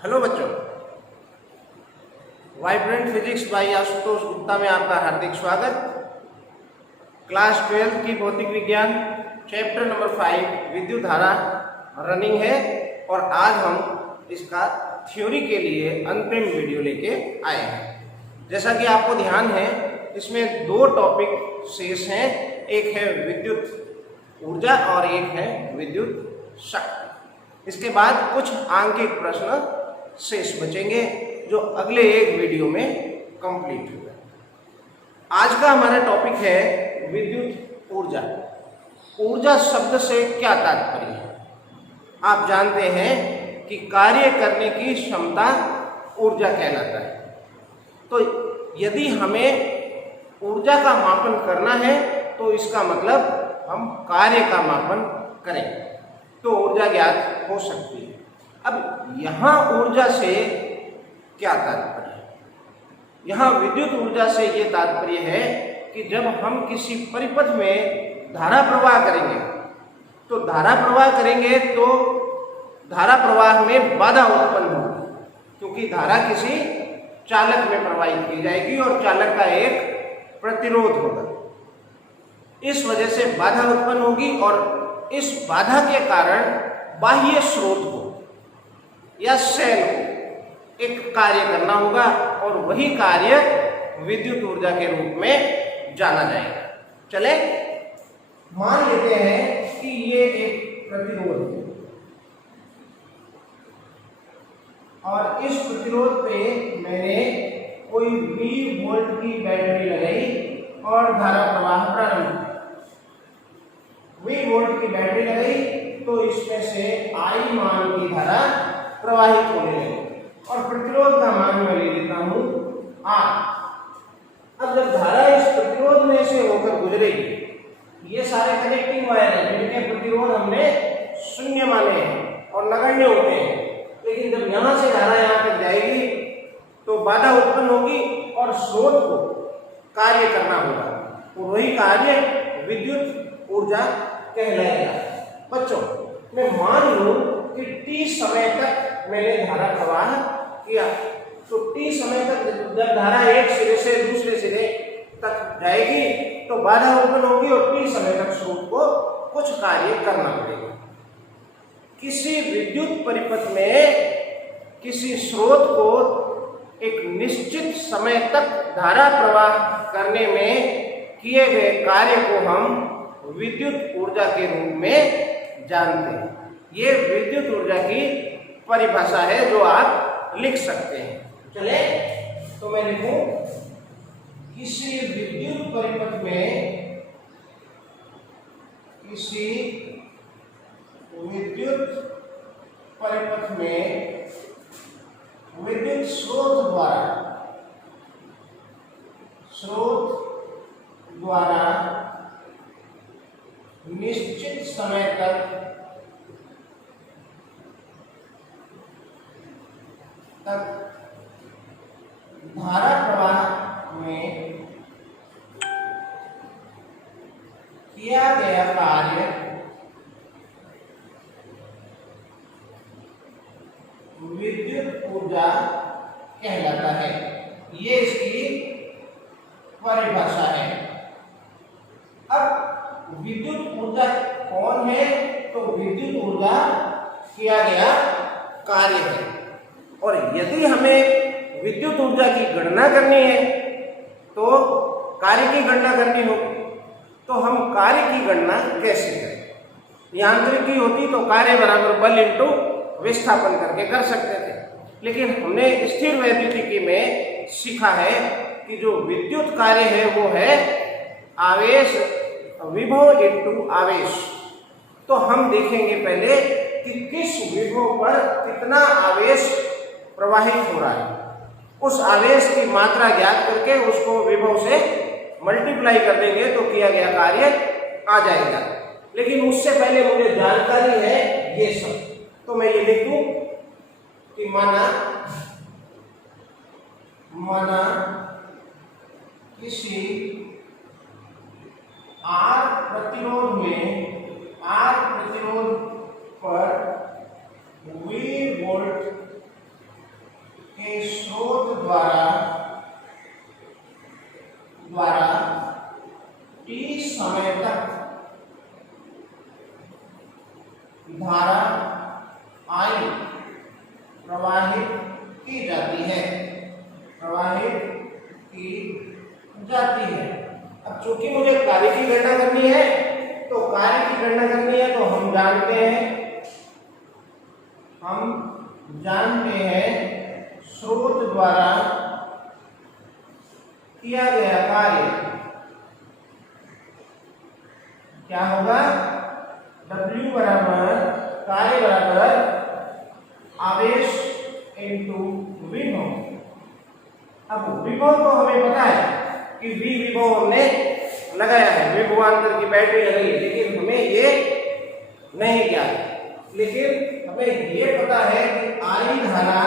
Hello बच्चों, vibrant physics by Ashutosh Gupta में आपका हार्दिक स्वागत। क्लास 12 की भौतिक विज्ञान चैप्टर नंबर 5 विद्युत धारा रनिंग है और आज हम इसका थ्योरी के लिए अंतिम वीडियो लेके आए हैं। जैसा कि आपको ध्यान है, इसमें दो टॉपिक शेष हैं, एक है विद्युत ऊर्जा और एक है विद्युत शक्ति। इसके बाद कुछ आंकिक प्रश्न शेष बचेंगे जो अगले एक वीडियो में कंप्लीट होगा। आज का हमारा टॉपिक है विद्युत ऊर्जा। ऊर्जा शब्द से क्या तात्पर्य है? आप जानते हैं कि कार्य करने की क्षमता ऊर्जा कहलाता है। तो यदि हमें ऊर्जा का मापन करना है तो इसका मतलब हम कार्य का मापन करें तो ऊर्जा ज्ञात हो सकती है। अब यहाँ ऊर्जा से क्या तात्पर्य है? यहाँ विद्युत ऊर्जा से ये तात्पर्य है कि जब हम किसी परिपथ में धारा प्रवाह करेंगे तो धारा प्रवाह में बाधा उत्पन्न होगी, क्योंकि धारा किसी चालक में प्रवाहित की जाएगी और चालक का एक प्रतिरोध होगा। इस वजह से बाधा उत्पन्न होगी और इस बाधा के कारण बाह्य स्रोत को या सेल को एक कार्य करना होगा और वही कार्य विद्युत ऊर्जा के रूप में जाना जाएगा। चले मान लेते हैं कि ये एक प्रतिरोध है और इस प्रतिरोध पे मैंने कोई 20 वोल्ट की बैटरी लगाई और धारा प्रवाह प्रारंभ किया। 20 वोल्ट की बैटरी लगाई तो इसमें से I मान की धारा प्रवाहित होने लगी और प्रतिरोध का मान मैं ले लेता हूं R। अब जब धारा इस प्रतिरोध में से होकर गुजरेगी, ये सारे कनेक्टिंग वायर हैं जिनके प्रतिरोध हमने शून्य माने हैं और नगण्य होते हैं, लेकिन जब यहां से धारा यहां तक जाएगी तो बाधा उत्पन्न होगी और स्रोत को कार्य करना होगा और वही कार्य विद्युत ऊर्जा कहलाएगा। बच्चों, मैं मान लूं कि t समय तक मैंने धारा प्रवाह किया, तो t समय तक जब धारा एक सिरे से दूसरे सिरे तक जाएगी तो बाधा उत्पन्न होगी और t समय तक स्रोत को कुछ कार्य करना पड़ेगा। किसी विद्युत परिपथ में किसी स्रोत को एक निश्चित समय तक धारा प्रवाह करने में किए गए कार्य को हम विद्युत ऊर्जा के रूप में जानते हैं। ये विद्युत ऊर्जा की परिभाषा है जो आप लिख सकते हैं। चले तो मैं लिखूं, किसी विद्युत परिपथ में विद्युत स्रोत द्वारा निश्चित समय तक धारा प्रवाह में किया गया कार्य विद्युत ऊर्जा कहलाता है। ये इसकी परिभाषा है। अब विद्युत ऊर्जा कौन है? तो विद्युत ऊर्जा किया गया कार्य है। और यदि हमें विद्युत ऊर्जा की गणना करनी है तो कार्य की गणना करनी होगी, तो हम कार्य की गणना कैसे करें? यांत्रिकी होती तो कार्य बराबर बल इंटू विस्थापन करके कर सकते थे, लेकिन हमने स्थिर वैद्युतिकी में सीखा है कि जो विद्युत कार्य है वो है आवेश, विभव इंटू आवेश। तो हम देखेंगे पहले कि किस विभव पर कितना आवेश प्रवाहित हो रहा है। उस आवेश की मात्रा ज्ञात करके उसको विभव से मल्टीप्लाई कर देंगे तो किया गया कार्य आ जाएगा। लेकिन उससे पहले मुझे जानकारी है ये सब, तो मैं ये लिख दूं कि माना किसी R प्रतिरोध पर V वोल्ट के स्रोत द्वारा t समय तक धारा I प्रवाहित की जाती है, अब चूंकि मुझे कार्य की गणना करनी है, तो हम जानते हैं स्रोत द्वारा किया गया कार्य क्या होगा, W बराबर कार्य बराबर आवेश इंटू विभव। अब विभव तो हमें पता है कि V विभव हमने लगाया है, विभवांतर की बैटरी लगाई है, लेकिन हमें ये नहीं ज्ञात, लेकिन हमें ये पता है कि I धारा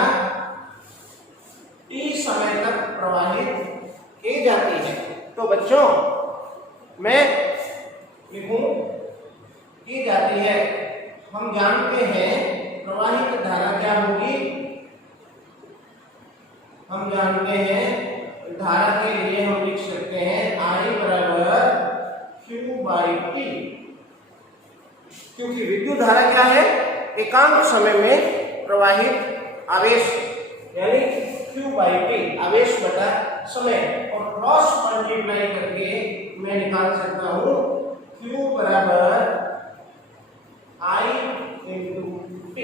t समय तक प्रवाहित की जाती है। तो बच्चों मैं लिखूं की जाती है, हम जानते हैं प्रवाहित धारा क्या होगी, हम जानते हैं धारा के लिए हम लिख सकते हैं I बराबर Q बाई T, क्योंकि विद्युत धारा क्या है, एकांक समय में प्रवाहित आवेश यानी Q बाई T आवेश बटा समय, और क्रॉस मल्टीप्लाई करके मैं निकाल सकता हूं Q बराबर I इंटू T।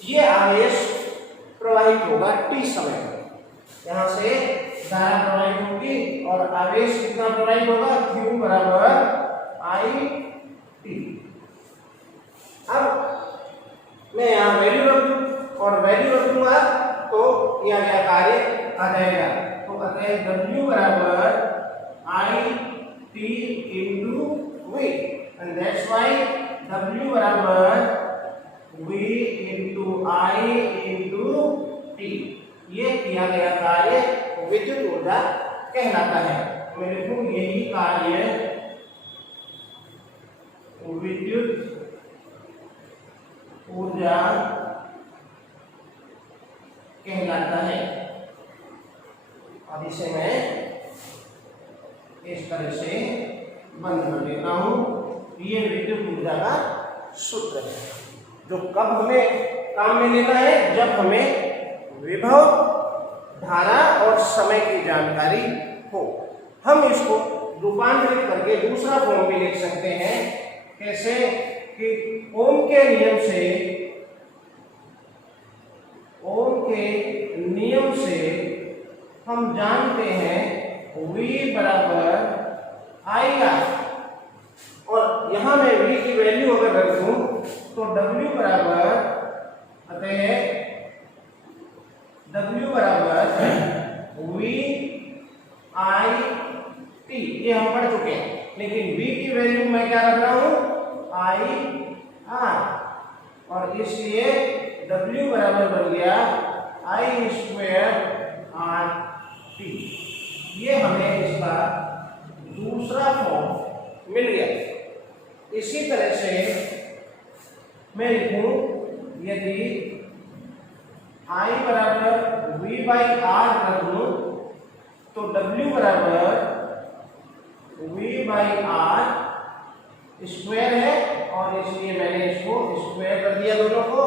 ये आवेश प्रवाहित होगा T समय पर, यहां से धारा प्रवाहित होगी और आवेश कितना प्रवाहित होगा, Q बराबर I T। अब मैं यहाँ वैल्यू रख दूं और वैल्यू रख दूंगा तो किया गया कार्य आ जाएगा। तो कहते हैं W बराबर I T into V, and that's why W बराबर V into I into T। ये किया गया कार्य विद्युत ऊर्जा कहलाता है। मैं लिखूं यही कार्य विद्युत ऊर्जा कहलाता है। अब इसे मैं इस तरह से बंद कर देता हूं। ये विद्युत ऊर्जा का सूत्र है, जो कब हमें काम में लेना है, जब हमें विभव, धारा और समय की जानकारी हो। हम इसको रूपांतरित करके दूसरा फॉर्म भी लिख सकते हैं। कैसे कि ओम के नियम से हम जानते हैं V बराबर IR, और यहां मैं V की वैल्यू अगर रख दूं तो W बराबर V I T, ये हम पढ़ चुके हैं, लेकिन V की वैल्यू मैं क्या रख रहा हूं, I R, और इसलिए W बराबर बन गया I स्क्वायर R T। ये हमें इसका दूसरा फॉर्म मिल गया। इसी तरह से मैं लिखूं, यदि I बराबर V बाई R कर दूं तो W बराबर V बाई R स्क्वायर है, और इसलिए मैंने इसको स्क्वायर कर दिया दोनों को,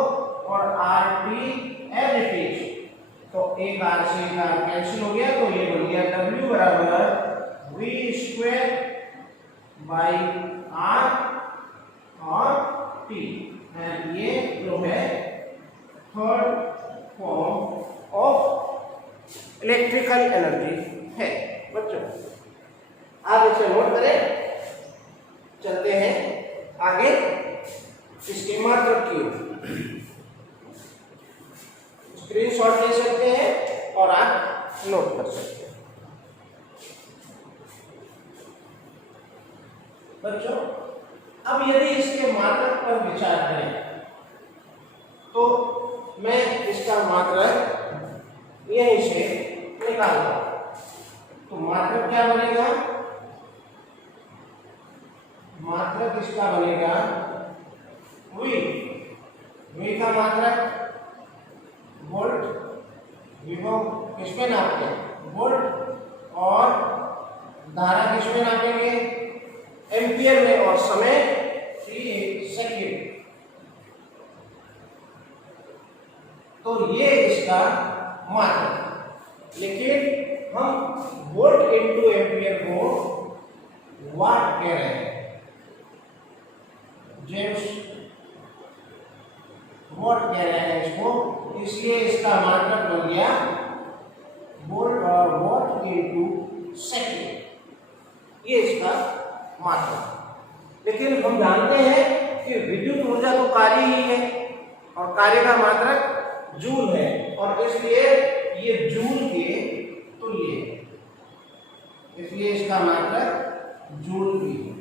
और RT एज इट इज, तो एक R से एक R कैंसिल हो गया, तो ये बन गया W बराबर V स्क्वायर बाई R और T, एंड ये जो है third form of electrical energy है। बच्चों आप इसे नोट करें, चलते हैं आगे इसके मात्रक की ओर। स्क्रीनशॉट ले सकते हैं और आप नोट कर सकते हैं। बच्चों अब यदि इसके मात्रक पर विचार करें तो मैं इसका मात्रक यहीं से निकालता हूं। तो मात्रक क्या बनेगा, मात्रक इसका बनेगा V का मात्रक वोल्ट, V किसमें नापते हैं? वोल्ट। और धारा किसमें नापेंगे? एम्पियर में। और समय 3 सेकेंड। तो ये इसका मात्रक। लेकिन हम वोल्ट इंटू एम्पियर को वाट कह रहे हैं। जेम्स वॉट कह रहे हैं इसको, इसलिए इसका मात्रक बन गया वोल्ट और वॉट इंटू सेकेंड। ये इसका मात्रक। लेकिन हम जानते हैं कि विद्युत ऊर्जा तो कार्य ही है और कार्य का मात्रक जूल है, और इसलिए ये जूल के तुल्य है, इसलिए इसका मात्रक जूल भी है।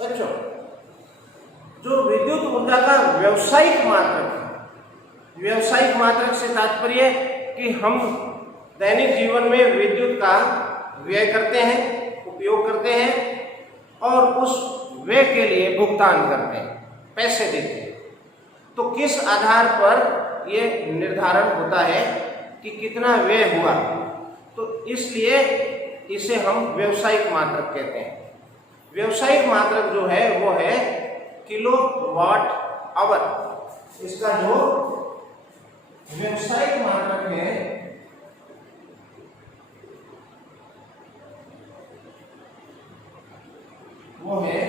बच्चों, जो विद्युत ऊर्जा का व्यावसायिक मात्रक है, व्यावसायिक मात्रक से तात्पर्य कि हम दैनिक जीवन में विद्युत का व्यय करते हैं, उपयोग करते हैं और उस व्यय के लिए भुगतान करते हैं, पैसे देते हैं। तो किस आधार पर ये निर्धारण होता है कि कितना व्यय हुआ, तो इसलिए इसे हम व्यावसायिक मात्रक कहते हैं। व्यावसायिक मात्रक जो है वो है किलोवाट आवर। इसका जो व्यावसायिक मात्रक है वो है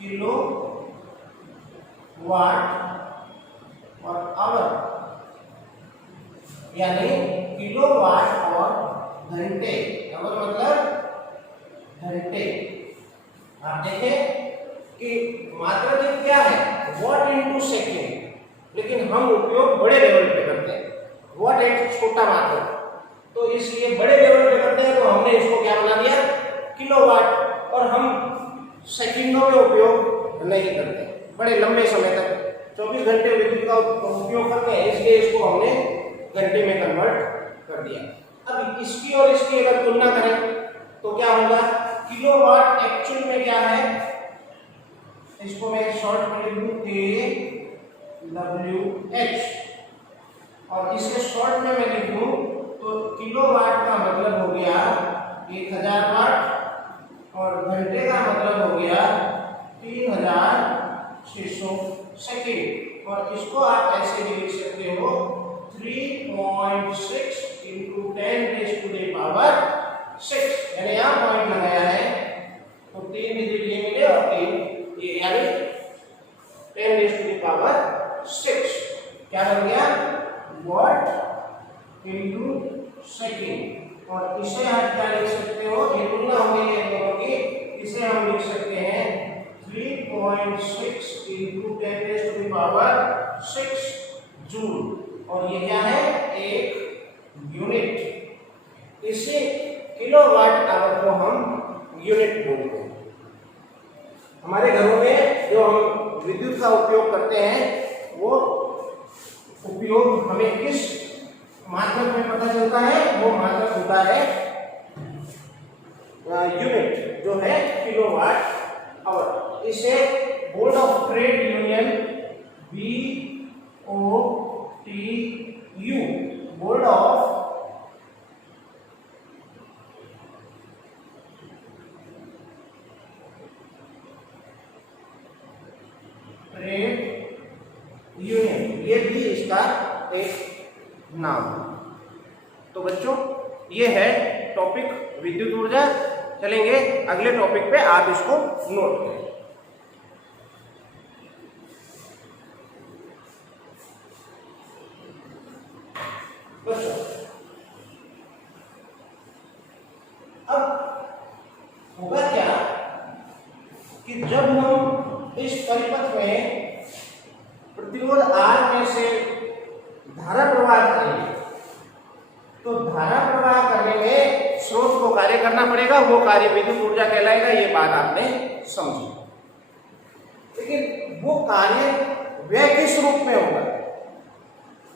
किलो वाट और आवर, यानी किलोवाट और घंटे। आवर मतलब घंटे। आप देखें कि मात्रक क्या है? What into second. लेकिन हम उपयोग बड़े लेवल पे करते हैं, वॉट एक छोटा मात्रक, तो इसलिए बड़े लेवल पे करते हैं तो हमने इसको क्या बना दिया? किलोवाट। और हम सेकंडों में उपयोग नहीं करते, बड़े लंबे समय तक 24 घंटे विद्युत का उपयोग करते हैं, इसलिए इसको हमने घंटे में कन्वर्ट कर दिया। अब इसकी और इसकी अगर तुलना करें तो क्या होगा? किलोवाट एक्चुअल में क्या है? इसको मैं शॉर्ट में लिख दूं kWh, और इसे शॉर्ट में मैं लिख दूं तो किलोवाट का मतलब हो गया 1000 वाट और घंटे का मतलब हो गया 3600 सेकेंड। और इसको आप ऐसे भी लिख सकते हो 3.6 × 10⁻⁶, यानी यहाँ पॉइंट लगाया है तो 3 डिजिट ये मिले और 3 ये, यानी 10⁻⁶। क्या बन गया? What into second. और इसे आप क्या लिख सकते हो? ये तुलना हो गई है दोनों की। इसे हम लिख सकते हैं 3.6 × 10⁻⁶ जूल। और ये क्या है? एक यूनिट। इसे किलोवाट आवर को हम यूनिट बोलते हैं। हमारे घरों में जो हम विद्युत का उपयोग करते हैं वो उपयोग हमें किस मात्रक में पता चलता है? वो मात्रक होता है यूनिट, जो है किलोवाट आवर। इसे board of trade union BOTU, board of trade union, ये भी इसका एक नाम है। तो बच्चों, ये है टॉपिक विद्युत ऊर्जा। चलेंगे अगले टॉपिक पे, आप इसको नोट करें। बच्चों, अब होगा क्या कि जब हम इस परिपथ में प्रतिरोध R में से धारा प्रवाह करेंगे तो धारा प्रवाह करने में स्रोत को कार्य करना पड़ेगा, वो कार्य विद्युत ऊर्जा कहलाएगा। ये बात आपने समझी। लेकिन वो कार्य व्यय किस रूप में होगा?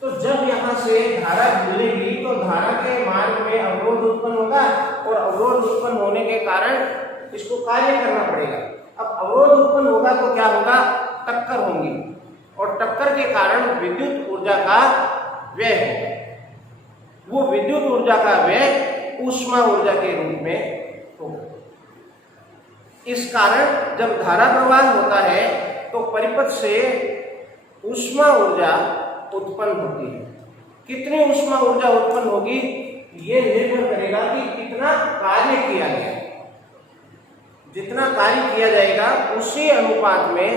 तो जब यहां से धारा गुजरेगी तो धारा के मार्ग में अवरोध उत्पन्न होगा और अवरोध उत्पन्न होने के कारण इसको कार्य करना पड़ेगा। अब अवरोध उत्पन्न होगा तो क्या होगा? टक्कर होंगी, और टक्कर के कारण विद्युत ऊर्जा का व्यय होगा। वो विद्युत ऊर्जा का व्यय ऊष्मा ऊर्जा के रूप में होगा। इस कारण जब धारा प्रवाह होता है तो परिपथ से ऊष्मा ऊर्जा उत्पन्न होती है। कितनी ऊष्मा ऊर्जा उत्पन्न होगी ये निर्भर करेगा कि कितना कार्य किया गया। जितना कार्य किया जाएगा उसी अनुपात में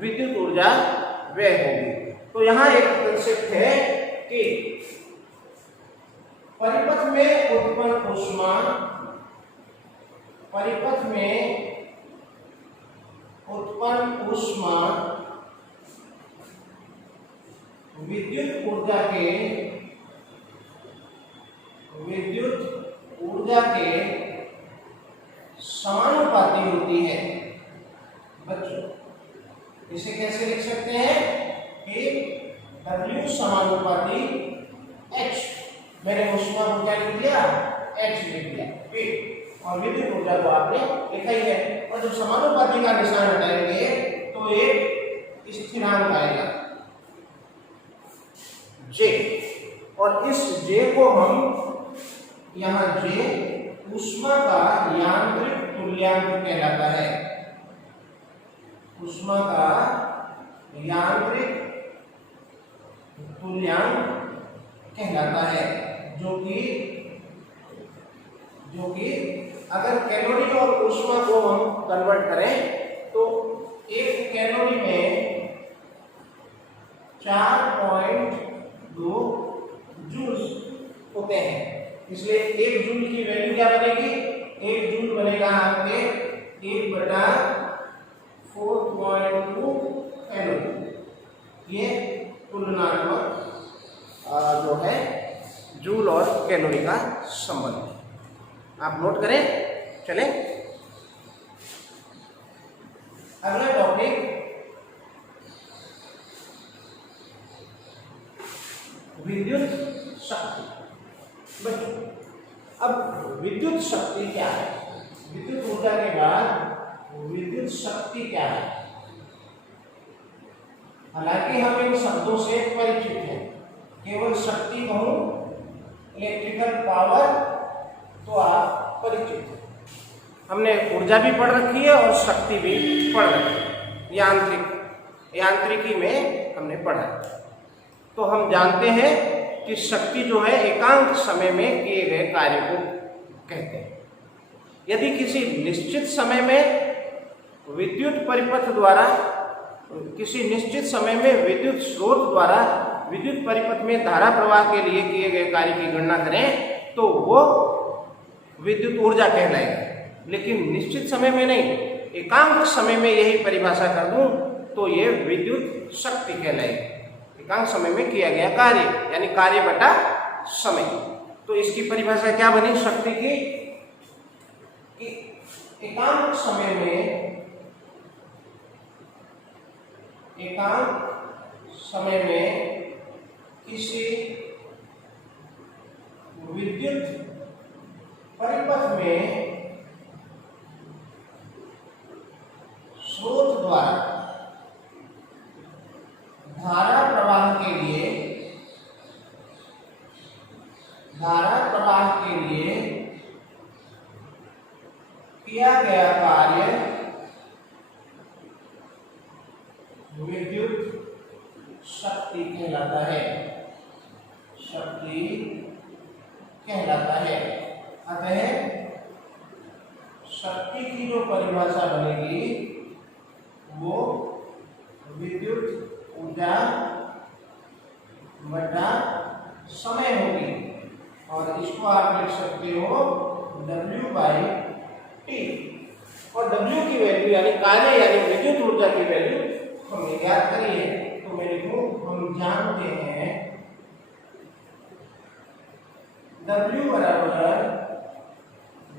विद्युत ऊर्जा व्यय होगी। तो यहाँ एक कंसेप्ट है कि परिपथ में उत्पन्न ऊष्मा, परिपथ में उत्पन्न ऊष्मा विद्युत ऊर्जा के समानुपाती होती है। बच्चों इसे कैसे लिख सकते हैं कि W समानुपाती H, मैंने ऊष्मा ऊर्जा लिख दिया, H लिख दिया, ठीक, और विद्युत ऊर्जा को आपने लिखा ही है। और जब समानुपाती का निशान हटाएंगे तो एक स्थिरांक आएगा J, और इस J को हम यहाँ J ऊष्मा का यांत्रिक तुल्यांक कहलाता है। ऊष्मा का यांत्रिक तुल्यांक कहलाता है, जो कि अगर कैलोरी और ऊष्मा को हम कन्वर्ट करें तो एक कैलोरी में 4.2 जूल्स होते हैं। इसलिए एक जूल की वैल्यू क्या बनेगी? एक जूल बनेगा आपके 1/4.2 कैलोरी। ये तुलनात्मक जो है जूल और कैलोरी का संबंध, आप नोट करें। चलें अगला टॉपिक विद्युत शक्ति। बच्चों अब विद्युत शक्ति क्या है? विद्युत ऊर्जा के बाद विद्युत शक्ति क्या है? हालांकि हम इन शब्दों से परिचित हैं, केवल शक्ति कहूं, इलेक्ट्रिकल पावर, तो आप परिचित हैं। हमने ऊर्जा भी पढ़ रखी है और शक्ति भी पढ़ रखी है, यांत्रिकी में हमने पढ़ा। तो हम जानते हैं कि शक्ति जो है एकांक समय में किए गए कार्य को कहते हैं। यदि किसी निश्चित समय में विद्युत परिपथ द्वारा, किसी निश्चित समय में विद्युत स्रोत द्वारा विद्युत परिपथ में धारा प्रवाह के लिए किए गए कार्य की गणना करें तो वो विद्युत ऊर्जा कहलाएगा। लेकिन निश्चित समय में नहीं, एकांक समय में यही परिभाषा कर दूं तो ये विद्युत शक्ति कहलाएगी। एकांक समय में किया गया कार्य यानी कार्य बटा समय। तो इसकी परिभाषा क्या बनी शक्ति की? कि एकांक समय में किसी विद्युत परिपथ में स्रोत द्वारा धारा प्रवाह के लिए किया गया कार्य विद्युत शक्ति कहलाता है। अतः शक्ति की जो परिभाषा बनेगी वो विद्युत ऊर्जा बटा समय होगी, और इसको आप लिख सकते हो W/T। और W की वैल्यू यानी कार्य यानी विद्युत ऊर्जा की वैल्यू हमने ज्ञात करी है। तो मैं लिखूं, हम जानते हैं W बराबर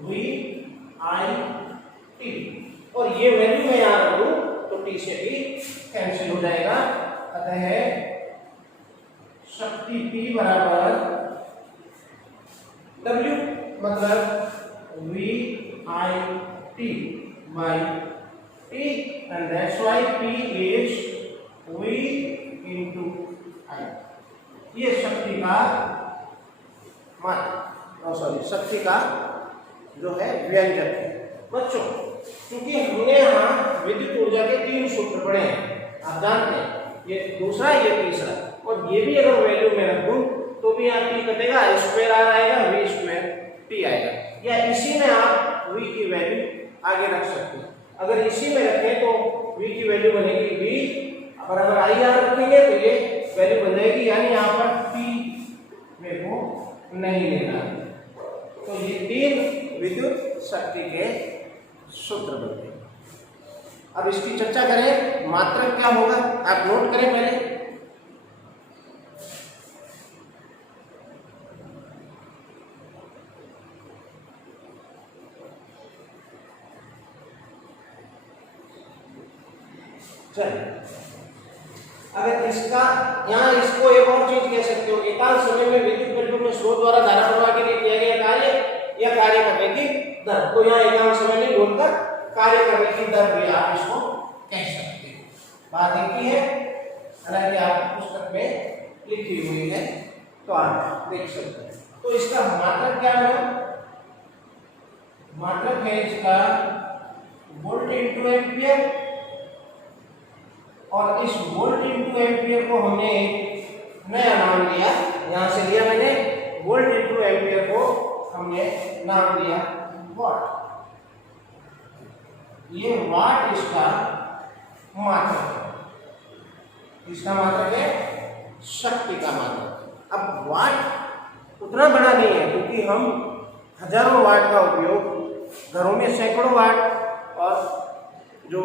V/T, और ये वैल्यू मैं यहाँ रखूं तो T से T कैंसिल हो जाएगा। अतः शक्ति P बराबर W मतलब V/T by T, and that's why P is V into I। ये शक्ति का शक्ति का जो है व्यंजक है। बच्चों, क्योंकि हमने यहाँ विद्युत ऊर्जा के 3 सूत्र पढ़े हैं, आप जानते हैं, ये दूसरा ये तीसरा, और ये भी अगर वैल्यू में रखूं तो भी यहाँ टी कटेगा, स्क्वायर आर आएगा, वी स्क्वायर टी आएगा, या इसी में आप वी की वैल्यू आगे रख सकते हैं। अगर इसी में रखें तो वी की वैल्यू बनेगी वी, अगर आई आर रखेंगे तो ये वैल्यू बन जाएगी, यानी यहाँ पर टी मेरे को नहीं लेना है। तो ये 3 विद्युत शक्ति के सूत्र बनते हैं। अब इसकी चर्चा करें, मात्रक क्या होगा, आप नोट करें पहले। अगर इसका यहाँ इसको एक और चीज कह सकते हो, एकांक समय में विद्युत परिपथ स्रोत द्वारा धारा प्रवाह के लिए किया गया कार्य या कार्य करने की दर, तो यहाँ एकांक समय नहीं बोलकर कार्य करने की दर भी आप इसको कह सकते हो। बात एक ही है, हालांकि आप पुस्तक में लिखी हुई है तो आप देख सकते हैं। तो इसका मात्रक क्या है, मात्रक है इसका वोल्ट इंटू एम्पियर, और इस वोल्ट इंटू एम्पियर को हमने नया नाम दिया, यहां से लिया मैंने, वोल्ट इंटू एम्पियर को हमने नाम दिया वाट। ये वाट इसका मात्रक है, इसका मात्रक है शक्ति का मात्रक। अब वाट उतना बड़ा नहीं है, क्योंकि हम हजारों वाट का उपयोग घरों में, सैकड़ों वाट, और जो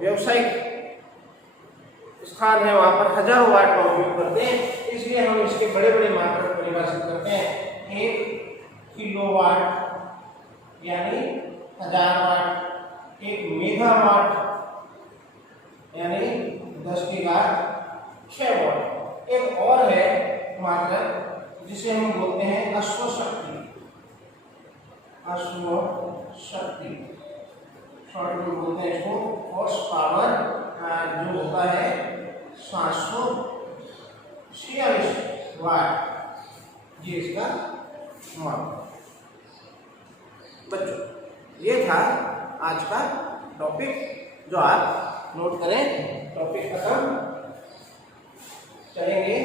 व्यावसायिक स्थान है वहां पर हजारों वाट का उपयोग करते हैं, इसलिए हम इसके बड़े बड़े मात्रक परिभाषित करते हैं। 1 किलोवाट यानी 1000 वाट, 1 मेगावाट यानी 10⁻6 वाट। एक और है मात्रक जिसे हम बोलते हैं अश्वशक्ति, अश्वशक्ति शॉर्ट में बोलते हैं इसको, हॉर्स पावर, जो होता है 746 वाट, ये इसका माप। बच्चों, ये था आज का टॉपिक, जो आप नोट करें। टॉपिक खत्म, चलेंगे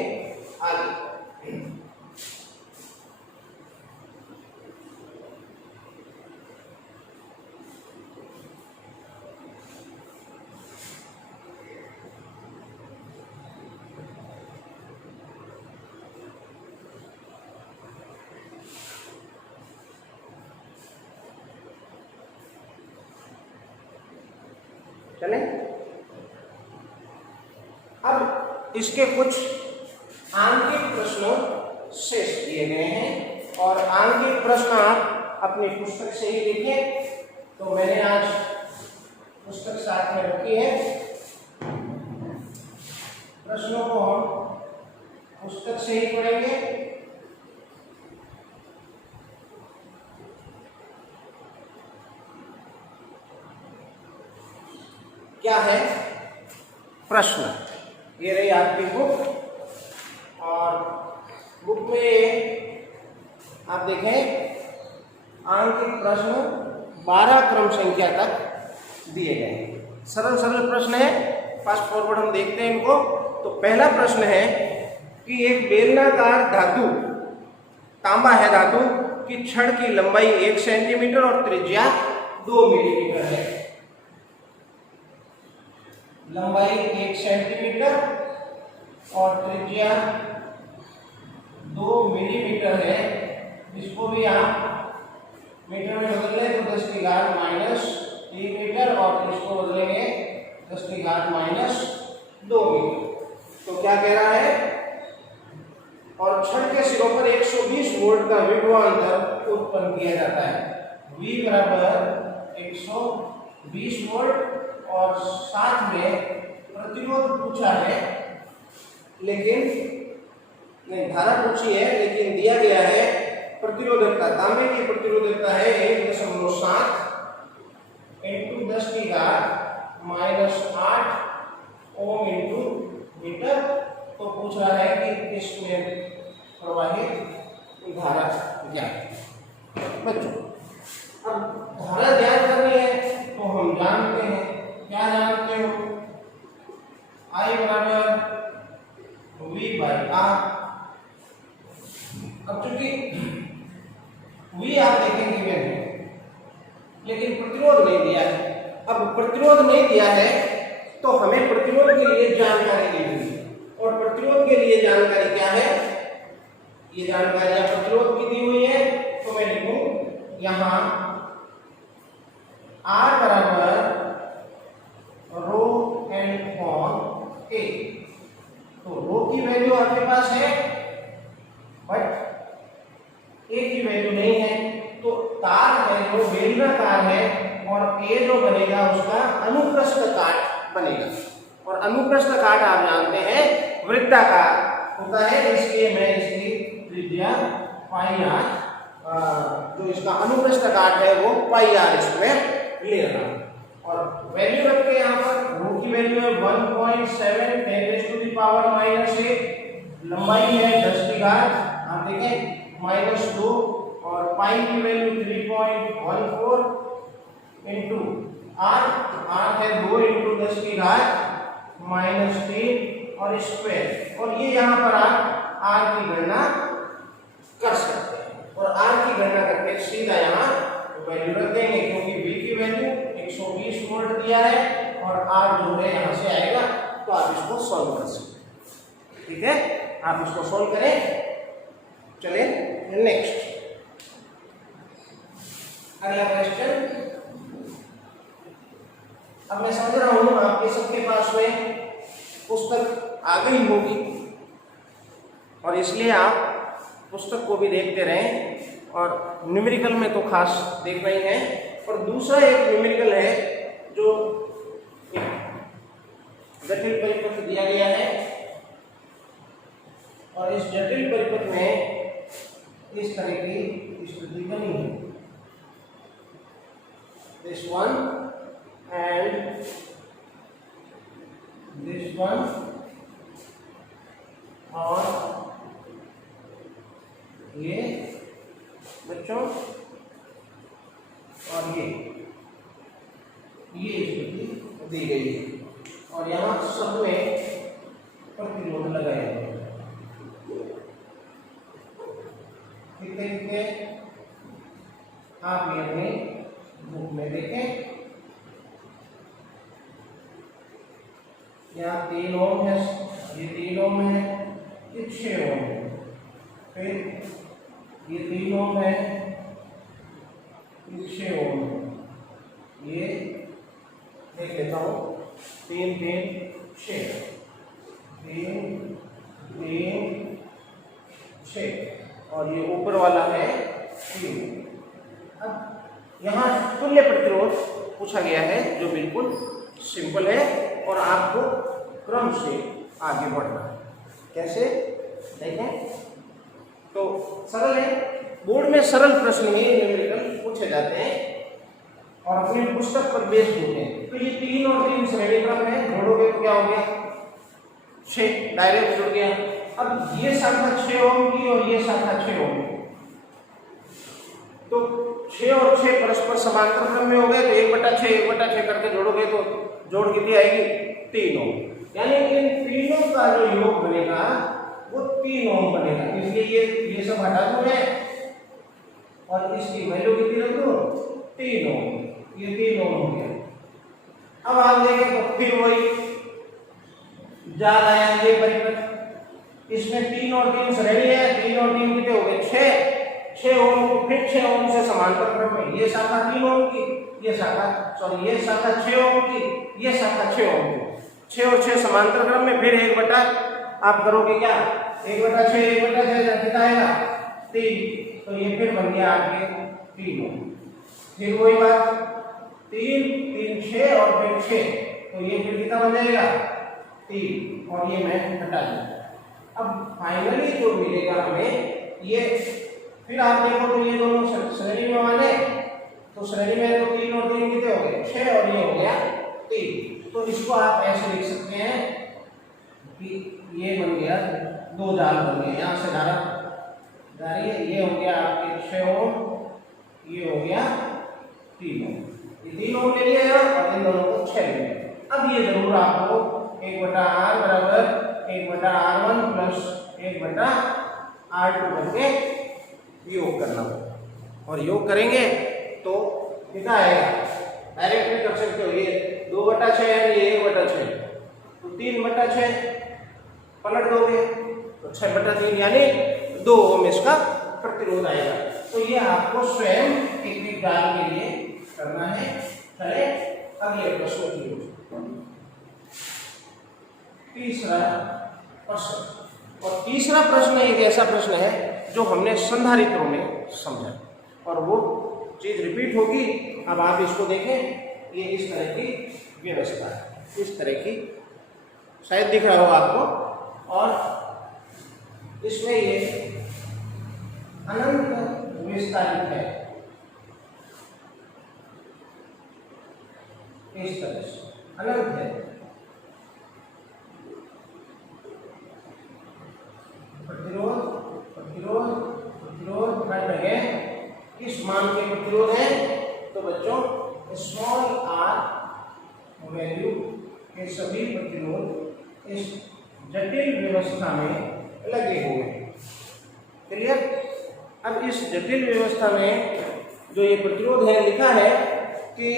आगे। चले, अब इसके कुछ आंकिक प्रश्नों शेष दिए गए हैं, और आंकिक प्रश्न आप अपनी पुस्तक से ही लिखें। तो मैंने आज पुस्तक साथ में रखी है, प्रश्नों को हम पुस्तक से ही पढ़ेंगे। क्या है प्रश्न, ये रही आपकी बुक, और बुक में आप देखें आंकिक प्रश्न 12 क्रम संख्या तक दिए गए हैं। सरल सरल प्रश्न है, फास्ट फॉरवर्ड हम देखते हैं इनको। तो पहला प्रश्न है कि एक बेलनाकार धातु, तांबा है धातु, की छड़ की लंबाई 1 सेंटीमीटर और त्रिज्या 2 मिलीमीटर है। लंबाई 1 सेंटीमीटर और त्रिज्या 2 मिलीमीटर है। इसको भी आप मीटर में बदल लें तो 10⁻³ मीटर, और इसको बदलेंगे 10⁻² मीटर। तो क्या कह रहा है, और छड़ के सिरों पर 120 वोल्ट का विभवांतर उत्पन्न किया जाता है। V बराबर 120 वोल्ट, और साथ में प्रतिरोध पूछा है, लेकिन नहीं, धारा पूछी है लेकिन दिया गया है प्रतिरोधकता। तांबे की प्रतिरोधकता है 1.7 × 10⁻⁸ ओम × मीटर। तो पूछ रहा है कि इसमें प्रवाहित धारा ज्ञात। बच्चों अब धारा ज्ञात करनी है तो हम जानते हैं, क्या जानते हो, I बराबर V बाई R। अब चूंकि V आप देखेंगे में, लेकिन प्रतिरोध नहीं दिया है। अब प्रतिरोध नहीं दिया है तो हमें प्रतिरोध के लिए जानकारी दी हुई है, और प्रतिरोध के लिए जानकारी क्या है, ये जानकारी प्रतिरोध की दी हुई है। तो मैं लिखूं यहां R बराबर रो एन अपॉन ए। तो रो की वैल्यू आपके पास है बट ए की वैल्यू नहीं है, तो तार है जो बेलनाकार है और ए जो बनेगा उसका अनुप्रस्थ काट बनेगा, और अनुप्रस्थ काट आप जानते हैं वृत्ताकार होता है, इसलिए मैं इसकी त्रिज्या पाई आर, जो इसका अनुप्रस्थ काट है वो पाई आर इसमें ले रहा हूं। और वैल्यू रख के यहाँ पर रो की वैल्यू है 1.7 10⁻⁻⁸, लंबाई है 10 की घात, आप देखें -2, और पाई की वैल्यू 3.14 इंटू आर है 2 इंटू 10 की घात -3 और स्क्वायर, और ये यहाँ पर आप आर की गणना कर सकते हैं, और आर की गणना करके सीधा यहाँ वैल्यू रख देंगे, क्योंकि V की वैल्यू 120 वोल्ट दिया है और R जो है यहाँ से आएगा, तो आप इसको सॉल्व कर सकते हैं। ठीक है, आप इसको सॉल्व करें। चले नेक्स्ट, अगला क्वेश्चन। अब मैं समझ रहा हूं आपके सबके पास में पुस्तक आ गई होगी, और इसलिए आप पुस्तक को भी देखते रहें, और न्यूमेरिकल में तो खास देख रही हैं। और दूसरा एक न्यूमेरिकल है जो जटिल परिपथ दिया गया है, और इस जटिल परिपथ में इस तरह की स्थिति बनी है, this one and this one, और ये बच्चों, और ये स्थिति दी गई है, और यहाँ सब में प्रतिरोध लगाए गए हैं। कितने आप ये अपने बुक में देखें, यहाँ 3 ओम है, ये 3 ओम है, ये 6 ओम है, फिर ये 3 ओम है, ये 6 ओम है, ये देख लेता हूँ 3 3 6 3 3 6, और ये ऊपर वाला है 3। अब यहाँ तुल्य प्रतिरोध पूछा गया है जो बिल्कुल सिंपल है, और आपको क्रम से आगे बढ़ना है। कैसे देखें तो सरल है, बोर्ड में सरल प्रश्न ही न्यूमेरिकल पूछे जाते हैं, और अपनी पुस्तक पर बेस्ड होते हैं। तो ये 3 और 3 श्रेणी क्रम है, जोड़ोगे तो क्या हो गया 6, डायरेक्ट जुड़ गया। अब ये शाखा 6 ओम की और ये शाखा 6 ओम की, तो 6 और 6 परस्पर समांतर क्रम में हो गए, तो 1/6 1/6 करके जोड़ोगे तो जोड़ कितनी आएगी 3 ओम, यानी इन तीनों का जो योग बनेगा वो 3 ओम बनेगा। इसलिए ये सब हटा दूं मैं, और इसकी वैल्यू कितनी रख दूं 3 ओम, ये 3 ओम हो गया। अब आप देखें तो फिर वही जाल आया ये परिपथ, इसमें 3 और 3 श्रेणी है, 3 और 3 कितने हो गए 6 ओम को फिर 6 ओम से समांतर क्रम में ये शाखा 3 ओम की, ये शाखा 6 ओम की, ये शाखा 6 ओम की, 6 और 6 समांतर क्रम में, फिर 1 बटा आप करोगे क्या 1/6 कितना आएगा 3, तो ये फिर बन गया आपके 3 ओम। फिर वही बात 3 3 6 और फिर 6, तो ये फिर कितना बन जाएगा 3, और ये मैं हटा दूंगा। अब फाइनली जो मिलेगा हमें ये, फिर आप देखो तो ये दोनों श्रेणी में वाले, तो श्रेणी में तो 3 और 3 कितने हो गए 6, और ये हो गया 3। तो इसको आप ऐसे लिख सकते हैं कि ये बन गया 2 जाल बन गए, यहाँ से धारा जा रही है। ये हो गया आपके 6 ओम, ये हो गया 3 ओम, ये 3 ओम ले लिया और इन दोनों को 6 ले लिया। अब ये जरूर आपको 1/R बराबर 1/R1 प्लस 1/R2 करके योग करना होगा, और योग करेंगे तो कितना आएगा, डायरेक्ट भी कर सकते हो। ये 2/6 है, ये 1/6, तो 3/6 पलट दोगे तो 6/3 यानी 2 ओम इसका प्रतिरोध आएगा। तो ये आपको स्वयं एक जाल के लिए करना है। चले अगले प्रश्न की ओर। तीसरा प्रश्न, और तीसरा प्रश्न एक ऐसा प्रश्न है जो हमने संधारित्रों में समझा, और वो चीज रिपीट होगी। अब आप इसको देखें, ये इस तरह की व्यवस्था है, इस तरह की शायद दिख रहा होगा आपको, और इसमें ये अनंत विस्तारित है इस तरह से, अनंत है। प्रतिरोध प्रतिरोध प्रतिरोध हर जगह किस मान के प्रतिरोध है, तो बच्चों स्मॉल r वैल्यू के सभी प्रतिरोध इस जटिल व्यवस्था में लगे हुए हैं। क्लियर? अब इस जटिल व्यवस्था में जो ये प्रतिरोध है, लिखा है कि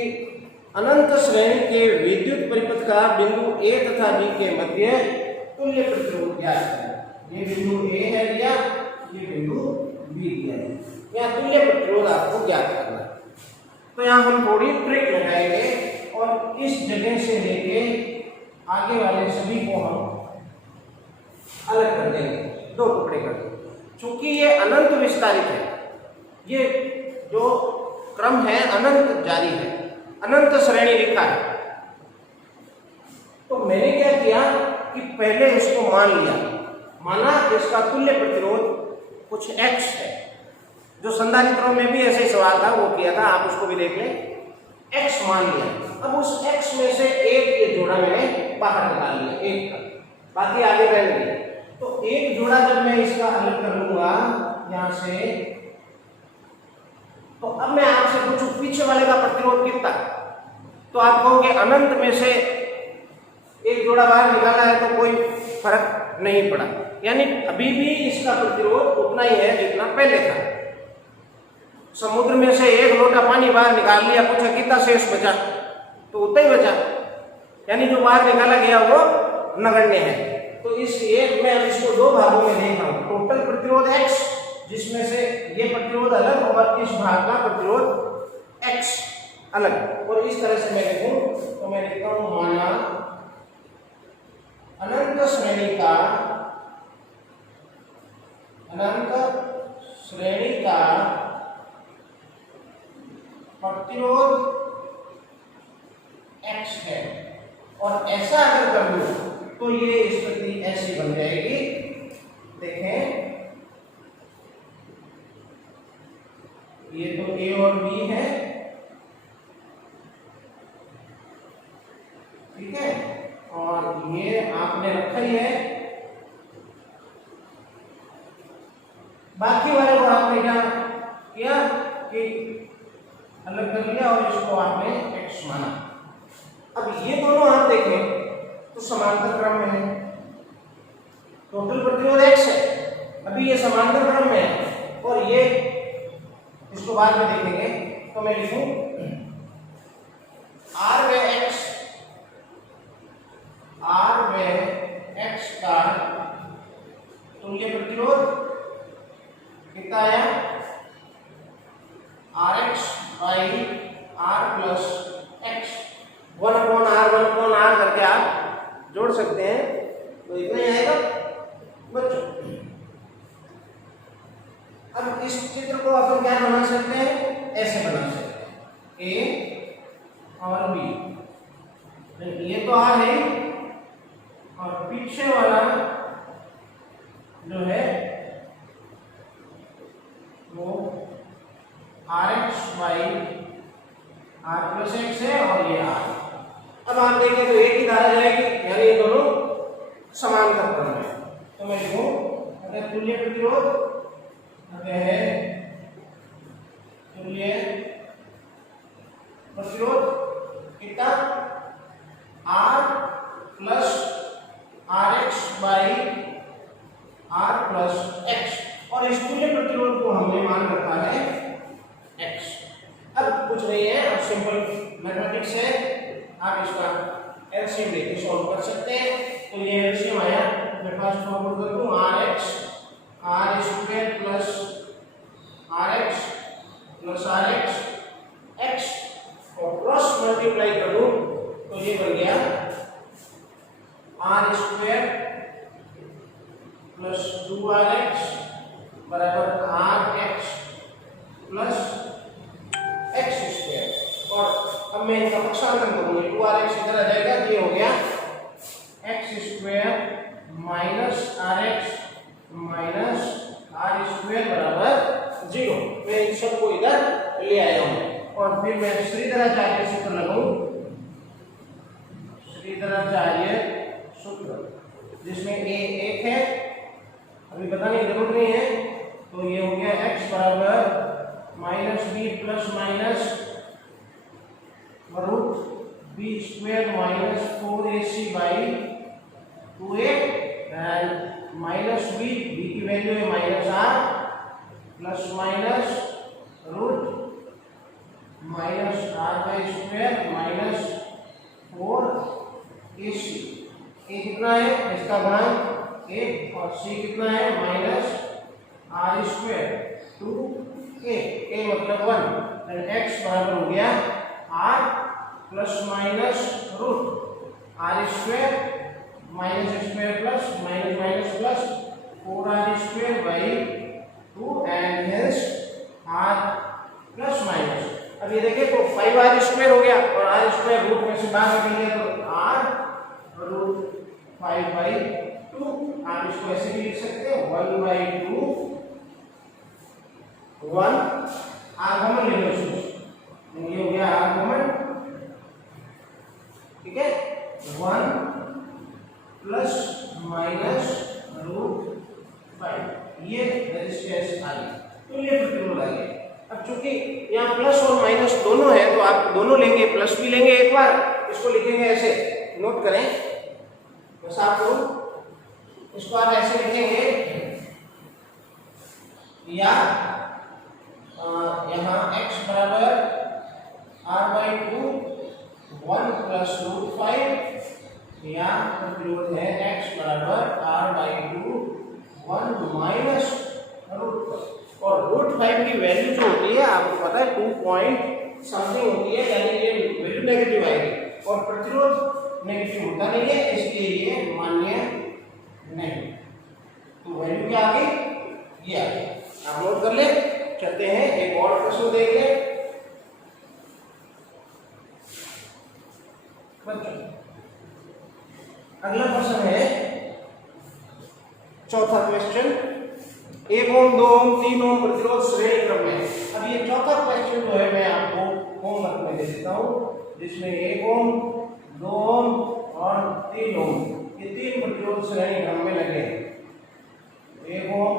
अनंत श्रेणी के विद्युत परिपथ का बिंदु A तथा B के मध्य तुल्य प्रतिरोध ज्ञात है। ये बिंदु A है लिया, ये बिंदु B दिया है, यहाँ तुल्य प्रतिरोध आपको ज्ञात करना है। तो यहाँ हम थोड़ी ट्रिक लगाएंगे और इस जगह से लेके आगे वाले सभी को हम अलग कर देंगे, 2 टुकड़े कर देंगे। चूंकि ये अनंत विस्तारित है, ये जो क्रम है अनंत जारी है, अनंत श्रेणी लिखा है, तो मैंने क्या किया कि पहले इसको मान लिया, माना इसका तुल्य प्रतिरोध कुछ x है। जो संधारित्रों में भी ऐसे ही सवाल था वो किया था, आप उसको भी देख लें। x मान लिया, अब उस x में से एक ये जोड़ा मैंने बाहर निकाल लिया, एक का, बाकी आगे रह गए। तो एक जोड़ा जब मैं इसका अलग कर लूंगा यहां से, तो अब मैं आपसे पूछूं पीछे वाले का प्रतिरोध कितना, तो आप कहोगे अनंत में से एक जोड़ा बाहर निकाला है तो कोई फर्क नहीं पड़ा, यानी अभी भी इसका प्रतिरोध उतना ही है जितना पहले था। समुद्र में से एक लोटा पानी बाहर निकाल लिया, पूछा कितना शेष बचा, तो उतना ही बचा, यानी जो बाहर निकाला गया वो नगण्य है। तो इस एक में इसको 2 भागों में देखा हूं, टोटल प्रतिरोध x, जिसमें से ये प्रतिरोध अलग और इस भाग का प्रतिरोध x अलग, और इस तरह से मैं लिखूं तो मैं लिखता हूं माना अनंत श्रेणी का प्रतिरोध x है, और ऐसा अगर कर दूं तो ये स्थिति ऐसी बन जाएगी। देखें, ये तो A और B है, ठीक है, और ये आपने रखा ही है, बाकी वाले को आपने क्या किया कि अलग कर लिया और इसको आपने x माना। अब ये दोनों आप देखें तो समांतर क्रम में है, टोटल प्रतिरोध x है, अभी ये समांतर क्रम में है, और ये इसको बाद में देखेंगे। तो मैं लिखूं R व x का तुल्य प्रतिरोध कितना आया, Rx by R plus x, 1/R करके आप जोड़ सकते हैं, तो इतना ही आएगा बच्चों। अब इस चित्र को अपन क्या बना सकते हैं, ऐसे बना सकते हैं, A और B, ये तो R है, और पीछे वाला जो है वो Rx by R plus x है, और ये R। अब आप देखें तो एक ही धारा जाएगी, यानी ये दोनों समांतर क्रम में। मैं लिखूं अगर तुल्य प्रतिरोध है तुल्य प्रतिरोध कितना R plus RX by R plus X और इस तुल्य प्रतिरोध को हमने मान रखा है X। अब कुछ नहीं है, अब सिंपल मैथमेटिक्स है, आप इसका एलसीएम लेके सॉल्व कर सकते हैं। तो ये एलसीएम आया, मैं फर्स्ट फॉर्मूला कर दूं RX R square plus RX plus RX X और क्रॉस मल्टीप्लाई कर दूं तो ये बन गया R स्क्वायर प्लस 2RX बराबर RX प्लस X स्क्वायर। और अब मैं इनका पक्षांतर करूंगा, 2RX इधर आ जाएगा, ये हो गया X square minus RX minus R square बराबर 0। मैं इन सबको इधर ले आया हूं और फिर मैं श्रीधराचार्य सूत्र लगाऊं, श्रीधराचार्य सूत्र जिसमें A 1 है, अभी बताने की जरूरत नहीं है। तो ये हो गया X बराबर minus B plus minus root B square minus 4AC by 2A and minus B की वैल्यू है minus R plus minus root minus R by square minus 4AC। A कितना है, इसका गुणांक 1 और C कितना है minus R square 2A, A मतलब 1 एंड X बराबर हो गया R plus minus root R square minus square plus minus minus plus 4R square by 2 and hence R plus minus. अब ये देखिए तो 5R स्क्वायर हो गया और R स्क्वायर रूट में से बाहर निकल गया तो R रूट 5 बाई 2। आप इसको ऐसे भी लिख सकते हैं 1 बाई 2 1 R कॉमन ले लो इसको, ये हो गया R कॉमन, ठीक है 1 प्लस माइनस रूट 5, ये रेजिस्टेंस आ गई, तो ये प्रतिरोध आ गया। अब चूंकि यहाँ प्लस और माइनस दोनों है तो आप दोनों लेंगे, प्लस भी लेंगे एक बार, इसको लिखेंगे ऐसे, नोट करें बस आप लोग इसको आप ऐसे लिखेंगे या यहाँ x बराबर R बाई 2 1 प्लस रूट 5 या प्रतिरोध है x बराबर R बाई 2 1 माइनस रूट 5 और रूट 5 की वैल्यू जो होती है आपको पता है 2 पॉइंट समथिंग होती है, यानी ये वैल्यू नेगेटिव आएगी और प्रतिरोध नेगेटिव होता नहीं है, इसलिए ये मान्य नहीं। तो वैल्यू क्या आ गई, ये आ गई, आप नोट कर ले। चलते हैं एक और प्रश्न देखेंगे बच्चों। अगला प्रश्न है चौथा क्वेश्चन, 1 ओम 2 ओम 3 ओम प्रतिरोध श्रेणी क्रम में। अब ये चौथा क्वेश्चन जो है मैं आपको होमवर्क में दे देता हूं, जिसमें 1 ओम 2 ओम और 3 ओम ये 3 प्रतिरोध श्रेणी क्रम में लगे हैं। 1 ओम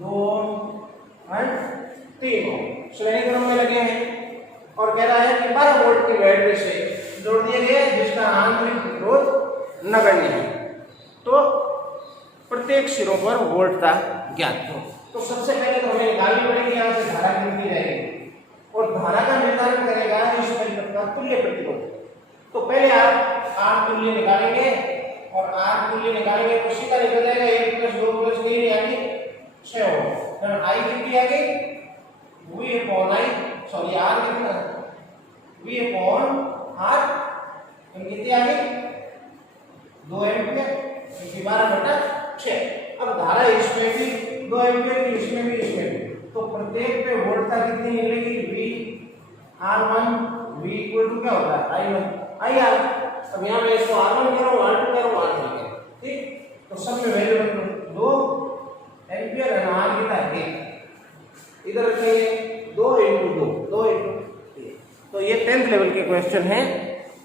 2 ओम और 3 ओम श्रेणी क्रम में लगे हैं और कह रहा है कि 12 वोल्ट की बैटरी से जोड़ दिए गए जिसका आंतरिक प्रतिरोध नगण्य है, तो प्रत्येक सिरों पर वोल्टता ज्ञात हो। तो सबसे पहले तो हमें निकालनी पड़ेगी, यहाँ से धारा गिनती जाएगी और धारा का निर्धारण करेगा इस परिपथ का तुल्य प्रतिरोध। तो पहले आप R तुल्य निकालेंगे और R तुल्य निकालेंगे तो सीधा निकल जाएगा 1 प्लस 2 प्लस 3 यानी 6 ओम। I कितनी आ गई, V upon I, sorry R कितना, V अपॉन R कितनी आ गई 2 एम्पीयर, 12/6। अब धारा इसमें भी 2 एम्पीयर की, इसमें भी, इसमें भी, तो प्रत्येक पे वोल्टता कितनी निकलेगी, V R1 V equal to क्या होता है I1 IR। अब यहाँ मैं इसको R1 कह रहा हूँ, R2 कह रहा हूँ, R3 कह रहा हूँ, ठीक। तो सब में वैल्यू रख लो 2 एम्पीयर और R कितना है 1, इधर रखेंगे 2 × 2 × तो ये 10th लेवल के क्वेश्चन है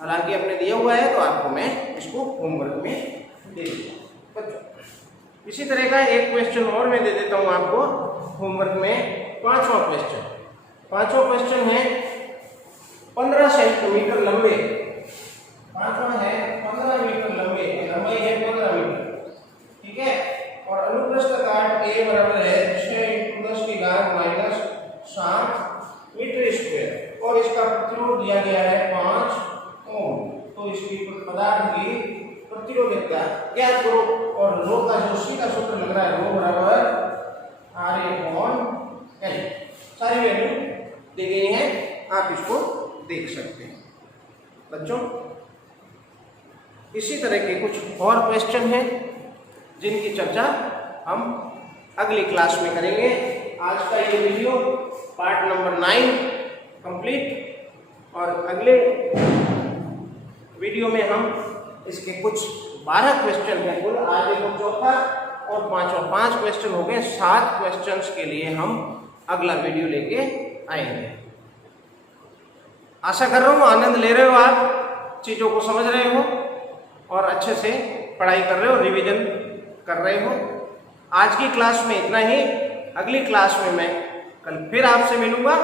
और आगे आपने दिया हुआ है तो आपको मैं इसको होमवर्क में दे दूंगा बच्चों। इसी तरह का एक क्वेश्चन और मैं दे देता हूं आपको होमवर्क में। पांचवा क्वेश्चन है 15 सेंटीमीटर लंबे। पांचवा है 15 मीटर लंबे, लंबाई है 15 मीटर, ठीक है। और अनुप्रस्थ काट ए बराबर है 6 × 10⁻⁷ मीटर स्क्वायर और इसका प्रतिरोध दिया गया है 5 ओम। तो इसकी पदार्थ की प्रतिरोधकता ज्ञात करो और रो का जो सीधा सूत्र लग रहा है रो बराबर RA/L। सारी वैल्यू दी गई है, आप इसको देख सकते हैं बच्चों। इसी तरह के कुछ और क्वेश्चन हैं जिनकी चर्चा हम अगली क्लास में करेंगे। आज का ये वीडियो पार्ट नंबर 9 कंप्लीट और अगले वीडियो में हम इसके कुछ 12 क्वेश्चन हैं कुल। आज एक चौथा और पांचवा 5 क्वेश्चन हो गए। 7 क्वेश्चंस के लिए हम अगला वीडियो लेके आएंगे। आशा कर रहा हूँ आनंद ले रहे हो, आप चीज़ों को समझ रहे हो और अच्छे से पढ़ाई कर रहे हो, रिवीजन कर रहे हो। आज की क्लास में इतना ही। अगली क्लास में मैं कल फिर आपसे मिलूंगा।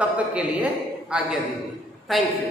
तब तक के लिए आज्ञा दीजिए। Thank you.